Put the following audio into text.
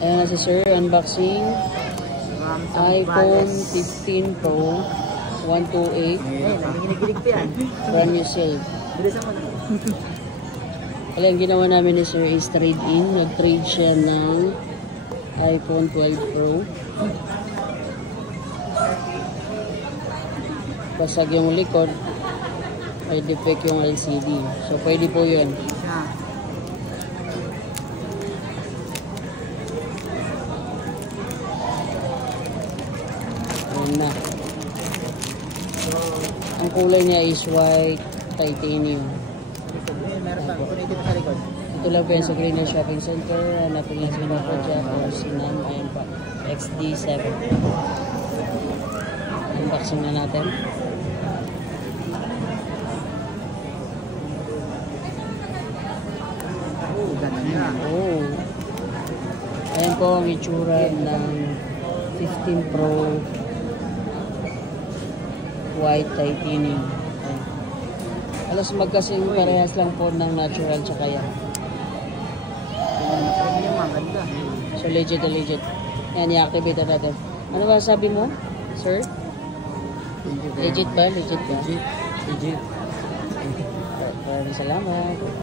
Ayan na si Sir, unboxing. iPhone 15 Pro 128. Nanginginig pa yan. Brand new sale. Bilisan mo na. Kaya ang ginawa namin ni Sir is trade-in. Nag-trade siya ng iPhone 12 Pro. Basag yung likod. May defect yung LCD. So, pwede po yun. Ayan na. Ang kulay niya is white titanium. Meron pa. Kung dito sa likod. Ito lang po yan sa Greener Shopping Center. Hanapin lang sa mga project or Sinam. Ayan pa. XD7. Unboxing na natin. Oh, ganda. Oh. Ayan po ang itsura ng 15 Pro white titanium. Ayan. Alas magkasing parehas lang po ng natural tsaka yan. Ganda. So legit na legit. Yan, i-activate na natin. Ano ba sabi mo, sir? Legit ba? Legit ba? Legit. Maraming salamat.